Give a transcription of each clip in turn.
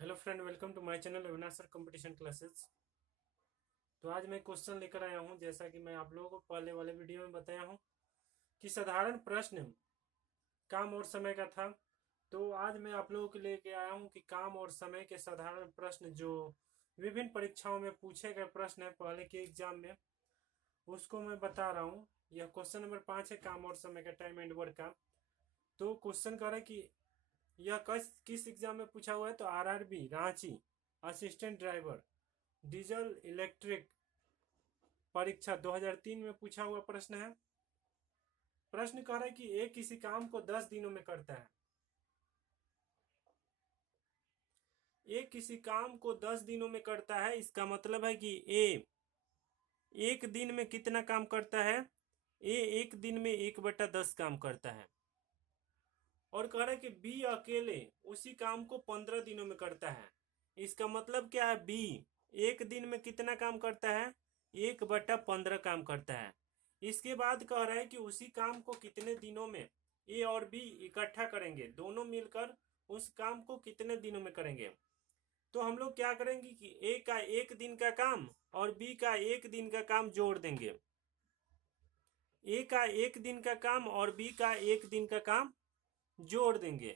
Hello friend, welcome to my channel Avinash sir competition classes. तो आज मैं क्वेश्चन लेकर आया हूं, जैसा कि मैं आप लोगों को पहले वाले वीडियो में बताया हूं कि साधारण प्रश्न काम और समय का था। तो आज मैं आप लोगों के लेके आया हूं कि काम और समय के साधारण प्रश्न जो विभिन्न परीक्षाओं में पूछे गए प्रश्न है पहले के एग्जाम में, उसको मैं बता रहा हूँ। यह क्वेश्चन नंबर 5 है, काम और समय का, टाइम एंड वर्क का। तो क्वेश्चन कह रहा है कि यह किस एग्जाम में पूछा हुआ है, तो RRB Ranchi assistant driver diesel electric परीक्षा 2003 में पूछा हुआ प्रश्न है। प्रश्न कह रहा है कि ए किसी काम को 10 दिनों में करता है। ए किसी काम को 10 दिनों में करता है, इसका मतलब है कि ए एक दिन में कितना काम करता है। ए एक दिन में 1/10 काम करता है। और कह रहा है कि बी अकेले उसी काम को 15 दिनों में करता है। इसका मतलब क्या है, बी एक दिन में कितना काम करता है, 1/15 काम करता है। इसके बाद कह रहा है कि उसी काम को कितने दिनों में ए और बी इकट्ठा करेंगे, दोनों मिलकर उस काम को कितने दिनों में करेंगे। तो हम लोग क्या करेंगे कि ए का एक दिन का काम और बी का एक दिन का काम जोड़ देंगे। ए का एक दिन का काम और बी का एक दिन का काम जोड़ देंगे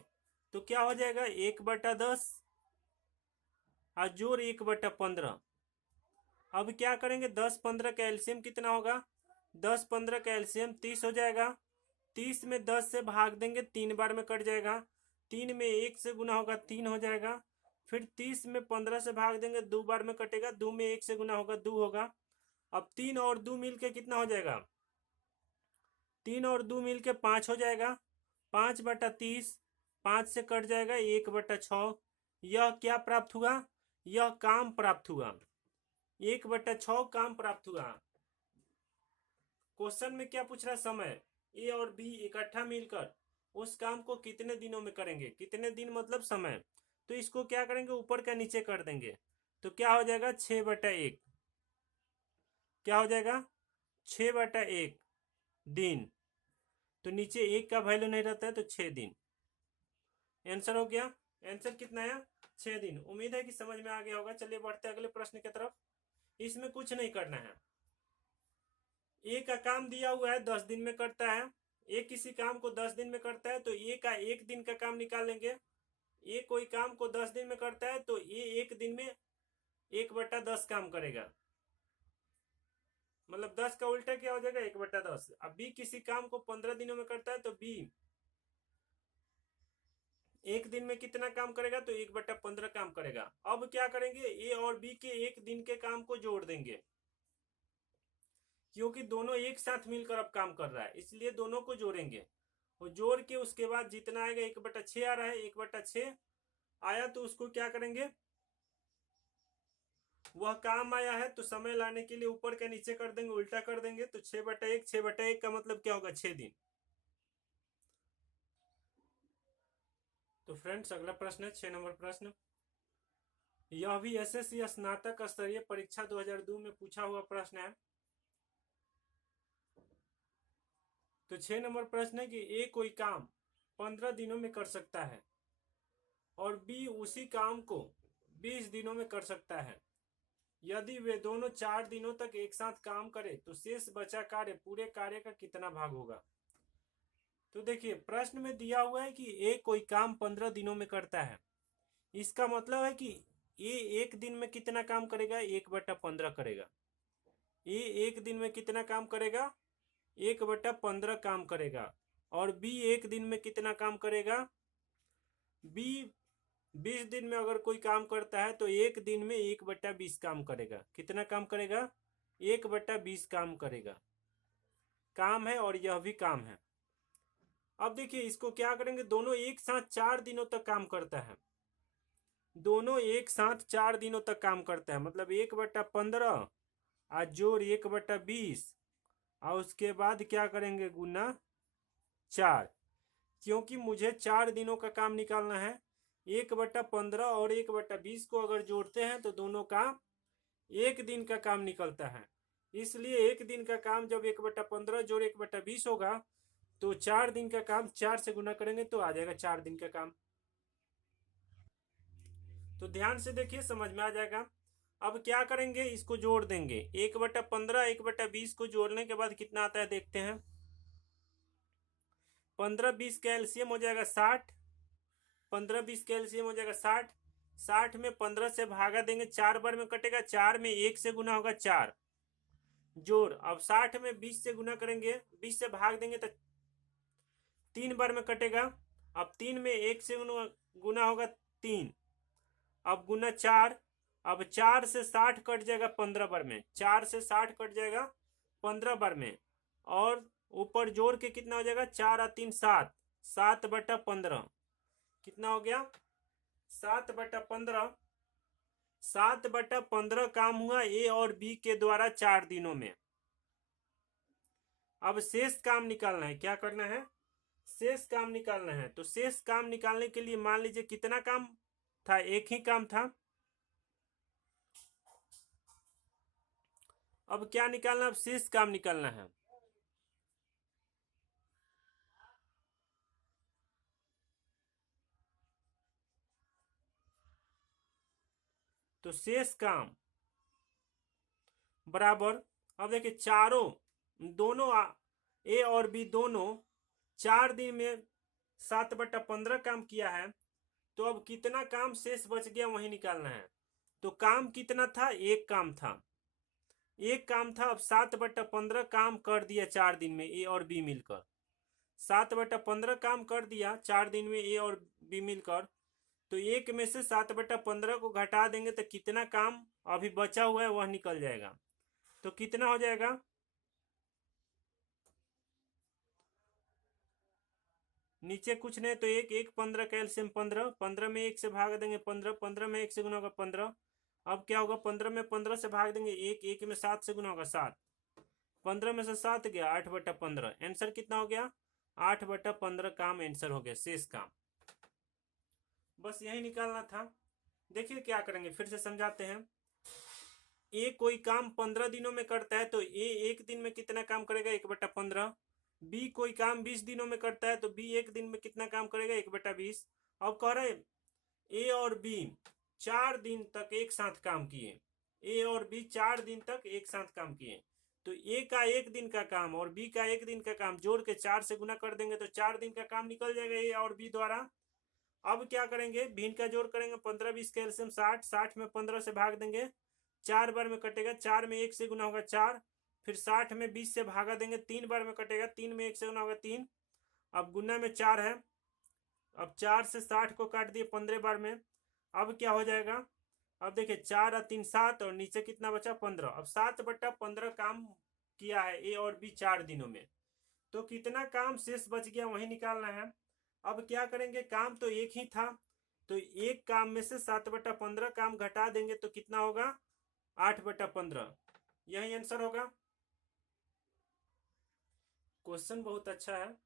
तो क्या हो जाएगा, 1/10 और जोड़ 1/15। अब क्या करेंगे, 10-15 का एलसीएम कितना होगा, 10-15 का एलसीएम 30 हो जाएगा। 30 में 10 से भाग देंगे, 3 बार में कट जाएगा। 3 में 1 से गुना होगा, 3 हो जाएगा। फिर 30 में 15 से भाग देंगे, 2 बार में कटेगा, 2 में 1 से गुना होगा, 2 होगा। अब 3 और 2 मिलके कितना हो जाएगा, 3 और 2 मिलके 5 हो जाएगा। 5/30, 5 से कट जाएगा, 1/6। यह क्या प्राप्त हुआ, यह काम प्राप्त हुआ, 1/6 काम प्राप्त हुआ। क्वेश्चन में क्या पूछ रहा, समय। ए और बी इकट्ठा मिलकर उस काम को कितने दिनों में करेंगे, कितने दिन मतलब समय। तो इसको क्या करेंगे, ऊपर का नीचे कर देंगे तो क्या हो जाएगा, 6/1। क्या हो जाएगा, 6/1 दिन। तो नीचे एक का वैल्यू नहीं रहता है तो 6 दिन आंसर हो गया। आंसर कितना है, 6 दिन। उम्मीद है कि समझ में आ गया होगा। चलिए बढ़ते अगले प्रश्न की तरफ। इसमें कुछ नहीं करना है। ए का काम दिया हुआ है 10 दिन में करता है। ए किसी काम को 10 दिन में करता है तो ए का एक दिन का काम निकालेंगे। ए कोई काम को 10 दिन में करता है तो ए एक दिन में 1/10 काम करेगा। मतलब 10 का उल्टा क्या हो जाएगा, 1/10। अब बी किसी काम को 15 दिनों में करता है तो बी एक दिन में कितना काम करेगा, तो 1/15 काम करेगा। अब क्या करेंगे, ए और बी के एक दिन के काम को जोड़ देंगे, क्योंकि दोनों एक साथ मिलकर अब काम कर रहा है, इसलिए दोनों को जोड़ेंगे। और जोड़ के उसके बाद जितना आएगा, 1/6 आ रहा है, 1/6 आया तो उसको क्या करेंगे, वह काम आया है तो समय लाने के लिए ऊपर का नीचे कर देंगे, उल्टा कर देंगे। तो 6/1, 6/1 का मतलब क्या होगा, 6 दिन। तो फ्रेंड्स अगला प्रश्न है 6 नंबर प्रश्न। यह भी एसएससी स्नातक स्तरीय परीक्षा 2002 में पूछा हुआ प्रश्न है। तो 6 नंबर प्रश्न है कि ए कोई काम 15 दिनों में कर सकता है और बी उसी काम को 20 दिनों में कर सकता है। यदि वे दोनों 4 दिनों तक एक साथ काम करें तो शेष बचा कार्य पूरे कार्य का कितना भाग होगा। तो देखिए प्रश्न में दिया हुआ है कि ए कोई काम 15 दिनों में करता है। इसका मतलब है कि ए एक दिन में कितना काम करेगा, 1/15 करेगा। ए एक दिन में कितना काम करेगा, 1/15 काम करेगा। और बी एक दिन में कितना काम करेगा, बी 20 दिन में अगर कोई काम करता है तो एक दिन में 1/20 काम करेगा। कितना काम करेगा, 1/20 काम करेगा। काम है और यह भी काम है। अब देखिए इसको क्या करेंगे, दोनों एक साथ 4 दिनों तक काम करता है, दोनों एक साथ 4 दिनों तक काम करता है। मतलब 1/15 आज जोड़ 1/20 और उसके बाद क्या करेंगे, गुना 4। क्योंकि मुझे 4 दिनों का काम निकालना है। 1/15 और 1/20 को अगर जोड़ते हैं तो दोनों का एक दिन का काम निकलता है। इसलिए एक दिन का काम जब 1/15 जोड़ 1/20 होगा तो 4 दिन का काम 4 से गुना करेंगे तो आ जाएगा 4 दिन का काम। तो ध्यान से देखिए, समझ में आ जाएगा। अब क्या करेंगे, इसको जोड़ देंगे। 1/15 1/20 को जोड़ने के बाद कितना आता है देखते हैं। 15-20 का एलसीएम हो जाएगा 60। 15-20 का एलसीएम हो जाएगा 60। 60 में 15 से भागा देंगे, 4 बार में कटेगा। 4 में 1 से गुना होगा 4 जोड़। अब 60 में 20 से गुना करेंगे, 20 से भाग देंगे तो 3 बार में कटेगा। अब 3 में 1 से गुना होगा 3। अब गुना 4। अब 4 से 60 कट जाएगा 15 बार में। 4 से 60 कट जाएगा 15 बार में। और ऊपर जोड़ के कितना हो जाएगा, 4 और 3 7। 7/15 कितना हो गया, 7/15। 7/15 काम हुआ ए और बी के द्वारा 4 दिनों में। अब शेष काम निकालना है। क्या करना है, शेष काम निकालना है। तो शेष काम निकालने के लिए मान लीजिए कितना काम था, एक ही काम था। अब क्या निकालना, अब शेष काम निकालना है। तो शेष काम बराबर, अब देखिए चारों दोनों ए और बी दोनों 4 दिन में 7/15 काम किया है। तो अब कितना काम शेष बच गया वही निकालना है। तो काम कितना था, एक काम था। एक काम था। अब 7/15 काम कर दिया 4 दिन में ए और बी मिलकर। 7/15 काम कर दिया 4 दिन में ए और बी मिलकर। तो एक में से 7/15 को घटा देंगे तो कितना काम अभी बचा हुआ है वह निकल जाएगा। तो कितना हो जाएगा, नीचे कुछ नहीं तो 1 का एलसीएम 15। 15 में 1 से भाग देंगे 15। 15 में 1 से गुना होगा 15। अब क्या होगा, 15 में 15 से भाग देंगे 1। 1 में 7 से गुना होगा 7। 15 में से 7 गया 8/15। आंसर कितना हो गया, 8/15 काम आंसर हो गया, शेष काम। बस यही निकालना था। देखिए क्या करेंगे, फिर से समझाते हैं। ए कोई काम 15 दिनों में करता है तो ए एक दिन में कितना काम करेगा, 1/15। बी कोई काम 20 दिनों में करता है तो बी एक दिन में कितना काम करेगा, 1/20। अब कह रहे ए और बी 4 दिन तक एक साथ काम किए। ए और बी 4 दिन तक एक साथ काम किए। तो ए का एक दिन का काम और बी का एक दिन का काम जोड़ के 4 से गुना कर देंगे तो 4 दिन का काम निकल जाएगा ए और बी द्वारा। अब क्या करेंगे, भिन्न का जोड़ करेंगे। 15-20 का एलसीएम 60। 60 में 15 से भाग देंगे, 4 बार में कटेगा। 4 में 1 से गुना होगा 4। फिर 60 में 20 से भागा देंगे, 3 बार में कटेगा। 3 में 1 से गुना होगा 3। अब गुना में 4 है। अब 4 से 60 को काट दिए 15 बार में। अब क्या हो जाएगा, अब देखिए 4 और 3 7 और नीचे कितना बचा, 15। अब 7/15 काम किया है ए और बी 4 दिनों में। तो कितना काम शेष बच गया वही निकालना है। अब क्या करेंगे, काम तो एक ही था तो एक काम में से 7/15 काम घटा देंगे तो कितना होगा, 8/15। यही आंसर होगा। क्वेश्चन बहुत अच्छा है,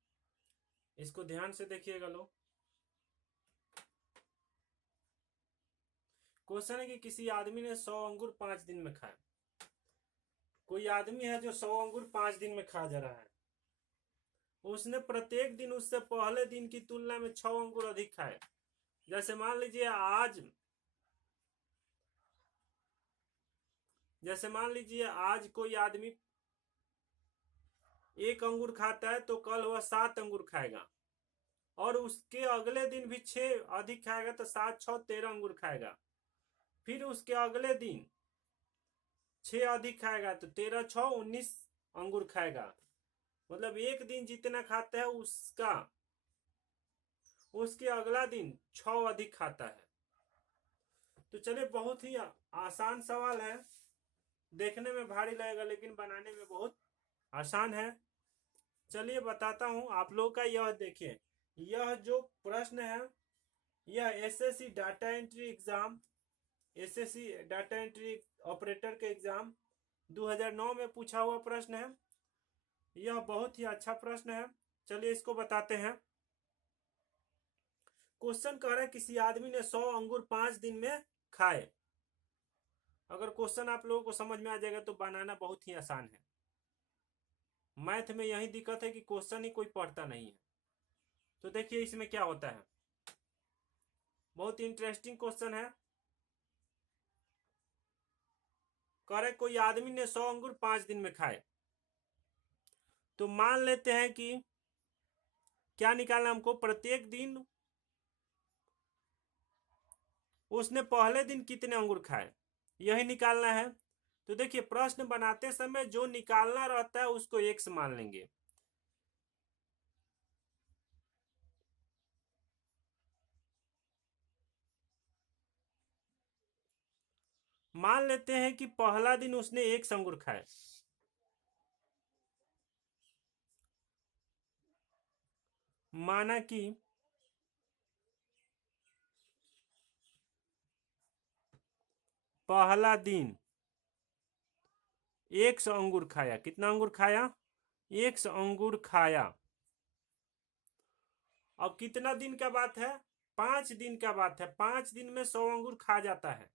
इसको ध्यान से देखिएगा लोग। क्वेश्चन है कि किसी आदमी ने 100 अंगूर 5 दिन में खाए। कोई आदमी है जो 100 अंगूर 5 दिन में खा जा रहा है। उसने प्रत्येक दिन उससे पहले दिन की तुलना में 6 अंगूर अधिक खाए। जैसे मान लीजिए आज कोई आदमी 1 अंगूर खाता है तो कल वह 7 अंगूर खाएगा। और उसके अगले दिन भी 6 अधिक खाएगा तो 7 6 13 अंगूर खाएगा। फिर उसके अगले दिन 6 अधिक खाएगा तो 13 6 19 अंगूर खाएगा। मतलब एक दिन जितना खाता है उसके अगला दिन 6 अधिक खाता है। तो चलिए, बहुत ही आसान सवाल है, देखने में भारी लगेगा लेकिन बनाने में बहुत आसान है। चलिए बताता हूं आप लोग का। यह देखिए, यह जो प्रश्न है यह SSC data entry exam, SSC data entry operator के एग्जाम 2009 में पूछा हुआ प्रश्न है। यह बहुत ही अच्छा प्रश्न है। चलिए इसको बताते हैं। क्वेश्चन कह रहा है किसी आदमी ने 100 अंगूर 5 दिन में खाए। अगर क्वेश्चन आप लोगों को समझ में आ जाएगा तो बनाना बहुत ही आसान है। मैथ में यही दिक्कत है कि क्वेश्चन ही कोई पढ़ता नहीं है। तो देखिए इसमें क्या होता है, बहुत इंटरेस्टिंग क्वेश्चन है। कह रहे कोई आदमी ने 100 अंगूर 5 दिन में खाए। तो मान लेते हैं कि क्या निकालना हमको, प्रत्येक दिन उसने पहले दिन कितने अंगूर खाए, यही निकालना है। तो देखिए प्रश्न बनाते समय जो निकालना रहता है उसको x मान लेंगे। मान लेते हैं कि पहला दिन उसने 1 अंगूर खाए, माना कि पहला दिन 100 अंगूर खाया। कितना अंगूर खाया? 100 अंगूर खाया। अब कितना दिन का बात है? 5 दिन का बात है। 5 दिन में 100 अंगूर खा जाता है।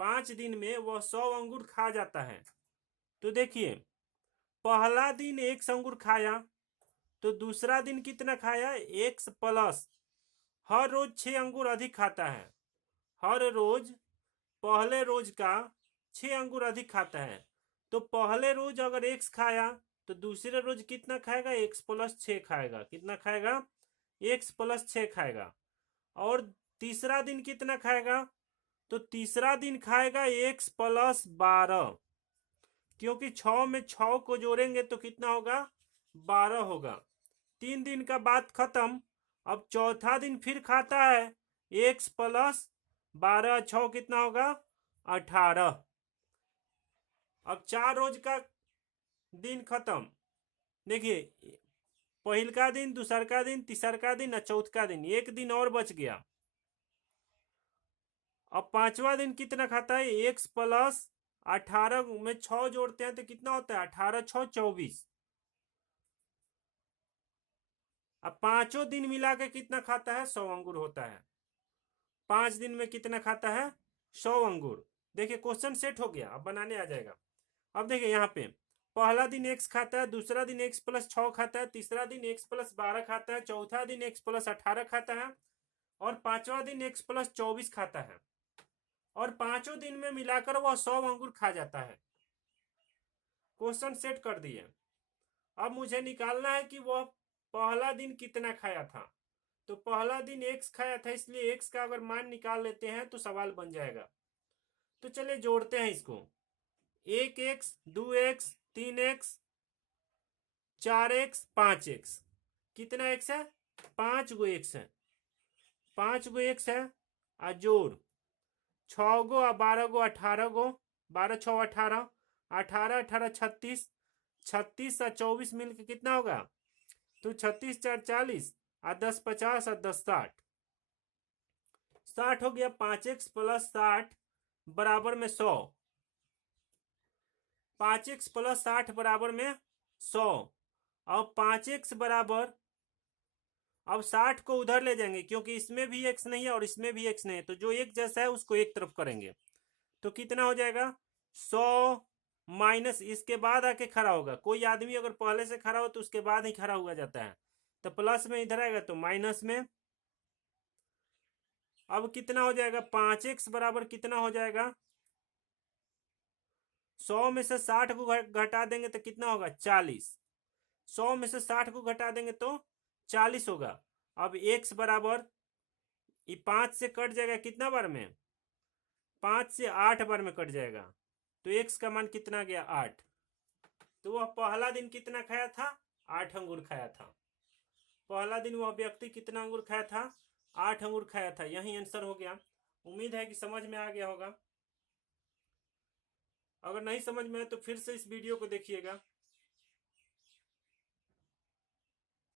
5 दिन में वह 100 अंगूर खा जाता है। तो देखिए पहला दिन 1 अंगूर खाया, तो दूसरा दिन कितना खाया? 1 प्लस, हर रोज 6 अंगूर अधिक खाता है। हर रोज पहले रोज का 6 अंगूर अधिक खाता है। तो पहले रोज अगर 1 खाया तो दूसरे रोज कितना खाएगा? 1 प्लस 6 खाएगा। कितना खाएगा? 1 प्लस 6 खाएगा। और तीसरा दिन कितना खाएगा? तो तीसरा दिन खाएगा 1 प्लस 12, क्योंकि 6 में 6 को जोड़ेंगे तो कितना होगा? 12 होगा। 3 दिन का बात खत्म। अब चौथा दिन फिर खाता है 1 प्लस 12, 6 कितना होगा? 18। अब 4 रोज का दिन खत्म। देखिए पहिलका दिन, दूसरका दिन, तीसरका दिन और चौथा दिन, 1 दिन और बच गया। अब 5वां दिन कितना खाता है? 1 प्लस 18 में 6 जोड़ते हैं तो कितना होता है? 18 6 24। अब 5 दिन मिला के कितना खाता है? 100 अंगूर होता है। 5 दिन में कितना खाता है? 100 अंगूर। देखिए क्वेश्चन सेट हो गया, अब बनाने आ जाएगा। अब देखिए यहाँ पे पहला दिन x खाता है, दूसरा दिन x प्लस 6 खाता है, तीसरा दिन x प्लस 12 खाता है, चौथा दिन x प्लस 18 खाता है और 5वां दिन x प्लस 24 खाता है। और 5 दिन में मिलाकर वह 100 अंगूर खा जाता है। क्वेश्चन सेट कर दिए। अब मुझे निकालना है कि वह पहला दिन कितना खाया था। तो पहला दिन x खाया था, इसलिए x का अगर मान निकाल लेते हैं तो सवाल बन जाएगा। तो चलिए जोड़ते हैं इसको। 1x 2x 3x 4x 5x। कितना x है? 5 गो x है। 5 गो x है और जोड़ 6 गो और 12 गो 18 गो, 12 6 18, 18 18 36, 36 और 24 मिलकर कितना होगा? तो 36 4 40 और 10 50 और 10 60, 60 हो गया। 5x प्लस 60 बराबर में 100। 5x प्लस 60 बराबर में 100। अब 5x बराबर, अब 60 को उधर ले जाएंगे क्योंकि इसमें भी x नहीं है और इसमें भी x नहीं है, तो जो एक जैसा है उसको एक तरफ करेंगे तो कितना हो जाएगा? 100 माइनस, इसके बाद आके खड़ा होगा। कोई आदमी अगर पहले से खड़ा हो तो उसके बाद ही खड़ा हुआ जाता है। तो प्लस में इधर आएगा तो माइनस में। अब कितना हो जाएगा? 5x बराबर कितना हो जाएगा? 100 में से 60 को घटा देंगे तो कितना होगा? 40। 100 में से 60 को घटा देंगे तो 40 होगा। अब x बराबर, ये 5 से कट जाएगा कितना बार में? 5 से 8 बार में कट जाएगा। तो x का मान कितना गया? 8। तो वह पहला दिन कितना खाया था? 8 अंगूर खाया था। पहला दिन वह व्यक्ति कितना अंगूर खाया था? 8 अंगूर खाया था। यही आंसर हो गया। उम्मीद है कि समझ में आ गया होगा। अगर नहीं समझ में आए तो फिर से इस वीडियो को देखिएगा।